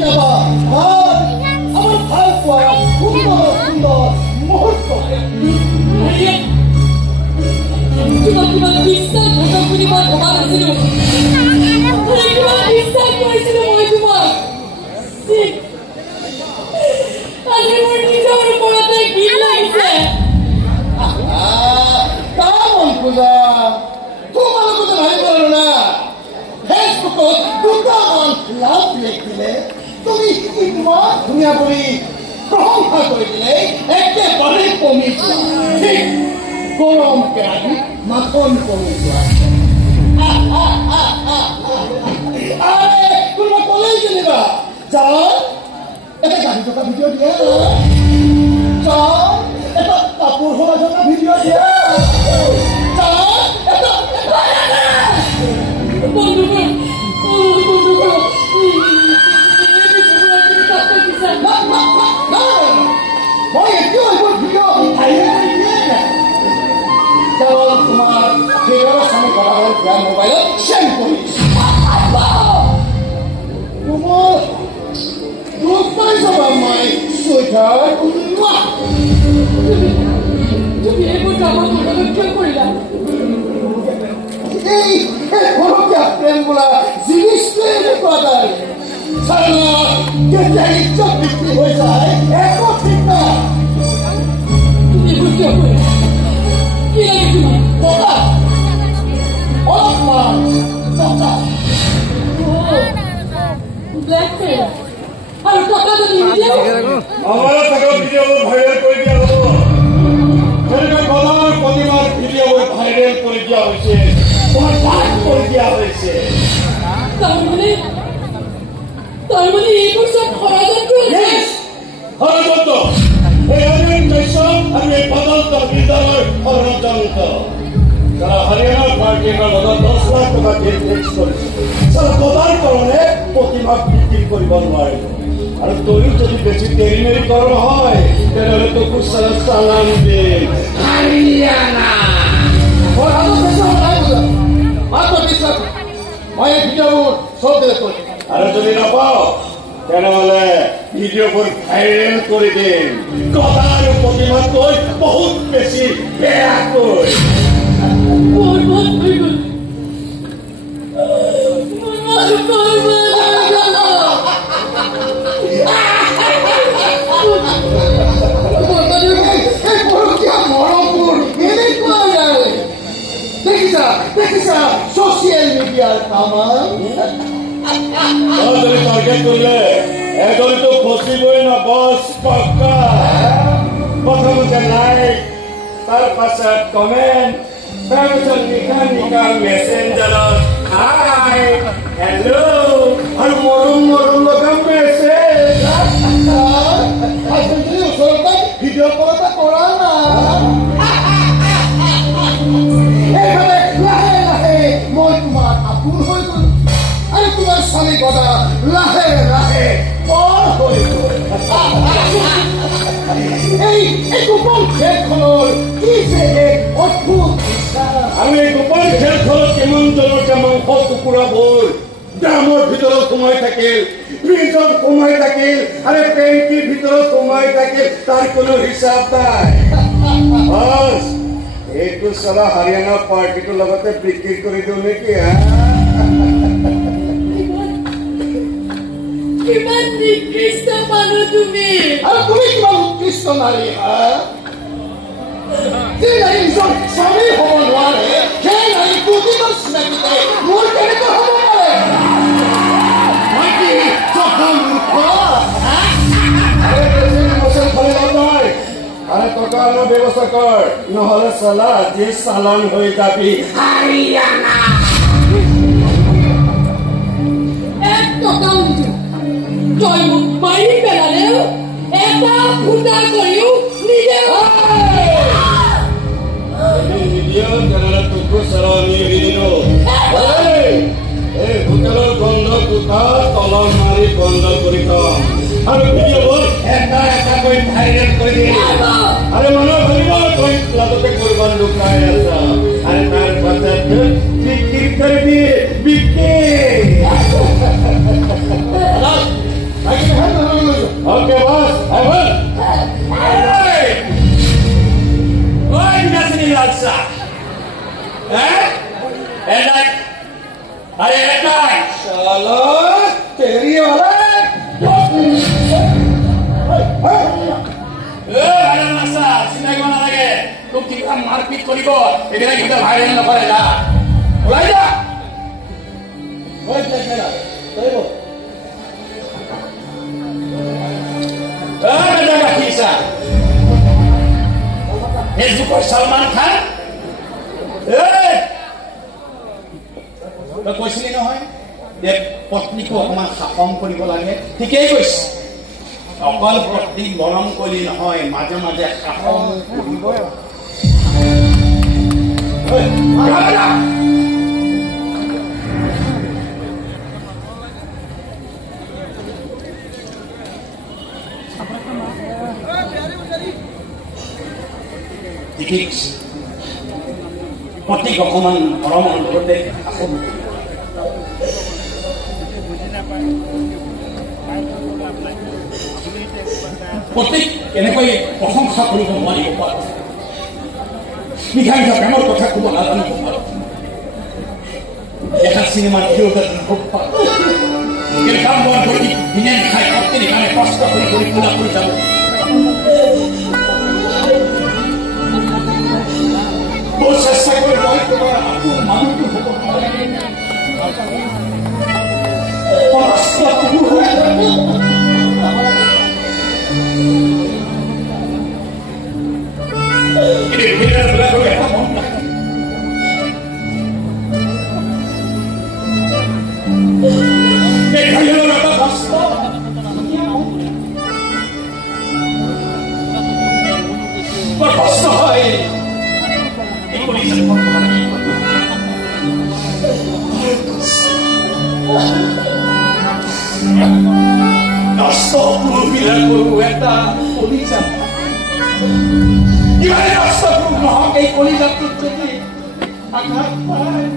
কেতিয়াবা আমাৰ ভাল পোৱা সুন্দৰ সুন্দৰ মুহূৰ্ত কিমান বিশ্বাসঘাতক বুলি মই ভবা নাছিলো কিমান বিশ্বাস কৰিছিলো মই তোমাক আজি মোৰ নিজৰ ওপৰতে ঘিণ লাগিছে পূজা তোমালোকে ভাবিব না ফেচবুকত দুটামান লাভ লিখিলে তুমি ইমান ধুনীয়া কৰি প্ৰশংসা কৰি দিলে একেবাৰে কমি যোৱা গৰম কেৰাহীত মাখন কমি যোৱা কোনোবা ক'লেই যেনিবা যাওঁ এটা গাড়ী থকা ভিডিঅ' দিয়া যাওঁ এটা কাপোৰ সলাই থকা ভিডিঅ' দিয়া মই এতিয়াও এইবোৰ ভিডিঅ' তোমাৰ সেইবাৰৰ স্বামী কলাকাৰৰ বেয়া মোবাইলত চেণ্ড কৰিছো দুখ পাই যাবা মই চুইটাৰ তুমি এইবোৰ কামৰ মনত কিয় কৰিলা এই সৰকীয়া প্ৰেম বোলা জিনিসটোৱে এনেকুৱা নাই চালা কেতিয়া ইজ্জত বিক্ৰী হৈ যায় একো ঠিক নাই তুমি এইবোৰ কিয় কৰিলা কি লাগে তোমাক টকা অলপমান টকা ব্লেকমেইল আৰু টকা যদি নিদিয়ে আমাৰ টকা ভিডিঅ'বোৰ ভাইৰেল কৰি দিয়া হ'ব তেনেকৈ গদাৰ প্ৰতিমাৰ ভিডিঅ'বোৰ ভাইৰেল কৰি দিয়া হৈছে কৰি দিয়া হৈছে তাৰমানে এইবোৰ চব ষড়যন্ত্ৰ ষড়যন্ত্ৰ এই অনিয়ম আৰু এই পদন্ত বিদ্যালয়ৰ ষড়যন্ত্ৰ যাৰা হৰিয়ানা পাৰ্টিৰ লগত 10 লাখ টাকা দিয়ে ফিক্স কৰেছে তাৰা গদাৰ কাৰণে প্ৰতিমা বিক্ৰি কৰব নোৱাৰিব আৰু তইও যদি বেছি দেৰি মেৰি কৰ হয় তেনেহ'লে তোক সালাম দিম হাৰিয়ানা মই ভিডিঅ'বোৰ চব দিলে কৰি আৰু যদি নাপাওঁ তেনেহ'লে ভিডিঅ'বোৰ ভাইৰেল কৰি দিম গদা আৰু প্ৰতিমাতকৈ বহুত বেছি বেয়াকৈ বরবাদ হয়ে গেল সোশ্যাল মিডিয়ার কামান টার্গেট করলে এখন তো ফসিবই না বস পাক্কা প্রথমতে লাইক তার পাশে কমেন্ট তাৰপিছত নিশা মেছেঞ্জাৰত হাই হেল্ল' আৰু মৰম লগা মেছেজ ওচৰতে ভিডিঅ' কল এটা কৰা না এইভাবে লাহে লাহে মই তোমাৰ আপোন হৈ গলো আৰু তোমাৰ স্বামী গদা লাহে লাহে পৰ হৈ গল এই গোপন খেলখনৰ কি যে এক অদ্ভুত আৰু এই গোপন খেলখনত কিমানজনকে মাংস টুকুৰাবোৰ ড্ৰামৰ ভিতৰত সোমাই থাকিল ফ্ৰিজত সোমাই থাকিল আৰু টেংকিৰ ভিতৰত সোমাই থাকিল তাৰ কোনো হিচাপ নাই এইটো চালা হাৰিয়ানা পাৰ্টিটোৰ লগতে বিক্ৰী কৰি দিওঁ নেকি কিমান নিকৃষ্ট মানুহ তুমি আৰু তুমি কিমান উৎকৃষ্ট নাৰী যে নাৰী নিজৰ স্বামী হ'ব নোৱাৰে সেই নাৰী প্ৰতিবাদ চিনাকিতে মোৰ কেনেকৈ হ'ব পাৰে মই কি মূৰ্খ আৰে টকা ব্যবস্থা কৰ নহলে চালা যে চালান হয়ে যাবি হাৰিয়ানা এক টকাও নিদিওঁ তই মোক মাৰি পেলালেও এটা ফুটা কৰিও নিদিওঁ তেনেহলে তোকো চালানি এৰি দিলো এই হোটেলৰ বন্ধ কোঠা তলত মাৰি বন্ধ কৰি থম আৰু ভিডিঅ'বোৰ এটা এটাকৈ ভাইৰেল কৰি দিম আৰে মনে ভাবিব তই লগতে কোৰবান লুকাই আছা আৰে তাৰ পাছত বিক্ৰী কৰি দিয়ে বিক্ৰী अरे শালা তেৰি वाला তোক কিবা মাৰপিট কৰিব এইবিলাক কিবা ভাইৰেল নকৰে যা ওলাই যা ফেচবুকৰ সলমান খান তই কৈছিলি নহয় যে পত্নীকো অকমান শাসন কৰিব লাগে ঠিকেই কৈছে অকল পত্নীক মৰম কৰি নহয় মাজে মাজে শাসন কৰিব পত্নীক অকমান মৰমৰ লগতে শাসন পত্নীক কেনেকৈ প্ৰশংসা কৰিব নোৱাৰিব পাৰো মিঠা মিঠা প্ৰেমৰ কথা ক'ব নাজানিব পাৰো এটা চিনেমাৰ হিৰোটা খুব পাৰো কিন্তু কাম বন কৰি দিনে খাই পত্নীৰ কাৰণে কষ্ট কৰি পূজা কৰি যাব বহুত চেষ্টা কৰি মই তোমাৰ আপোন মানুহটো হ'ব নোৱাৰে কষ্ট হয় নষ্ট পুৰুষবিলাকৰো এটা কলিজা ইমানে নষ্ট পুৰুষ নহওক এই কলিজাটোত যদি আঘাত পায়